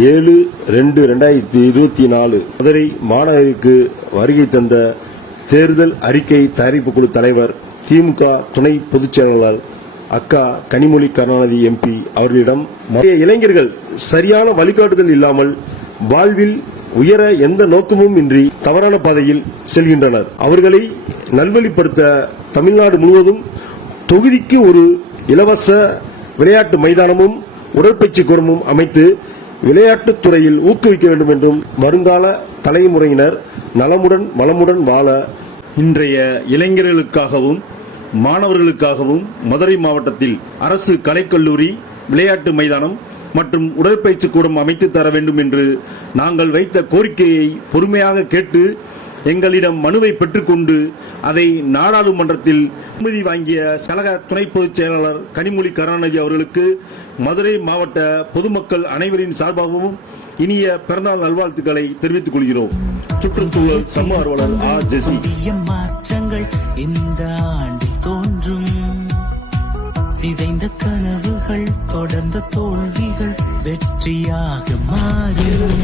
7/2/2024 மதுரை மாநகருக்கு வருகை தந்த தேர்தல் அறிக்கை தயாரிப்பு குழு தலைவர் திமுக துணை பொதுச் செயலாளர் அக்கா கனிமொழி கருணாநிதி எம்பி அவர்களிடம் இளைஞர்கள் சரியான வழிகாட்டுதல் இல்லாமல் வாழ்வில் உயர எந்த நோக்கமும் இன்றி தவறான பாதையில் செல்கின்றனர். அவர்களை நல்வழிப்படுத்த தமிழ்நாடு முழுவதும் தொகுதிக்கு ஒரு இலவச விளையாட்டு மைதானமும் உடற்பயிற்சி கூடமும் அமைத்து விளையாட்டுத் துறையில் ஊக்குவிக்க வேண்டும் என்றும் வருங்கால தலைமுறையினர் நலமுடன் வளமுடன் வாழ இன்றைய இளைஞர்களுக்காகவும் மாணவர்களுக்காகவும் மதுரை மாவட்டத்தில் அரசு கலைக்கல்லூரி விளையாட்டு மைதானம் மற்றும் உடற்பயிற்சி கூடம் அமைத்து தர வேண்டும் என்று நாங்கள் வைத்த கோரிக்கையை பொறுமையாக கேட்டு எங்களிடம் மனுவை பெற்றுக்கொண்டு அதை நாடாளுமன்றத்தில் அனுமதி வாங்கிய கழக துணை பொதுச் செயலாளர் கனிமொழி கருணாநிதி அவர்களுக்கு மதுரை மாவட்ட பொதுமக்கள் அனைவரின் சார்பாகவும் இனிய பிறந்தநாள் நல்வாழ்த்துக்களை தெரிவித்துக் கொள்கிறோம். சுற்றுச்சூழல் சமூக ஆர்வலர் ஆர் ஜெசி. மாற்றங்கள் இந்த ஆண்டில் தோன்றும், சிதைந்த கனவுகள் தொடர்ந்த தோல்விகள் வெற்றியாக மாறும்.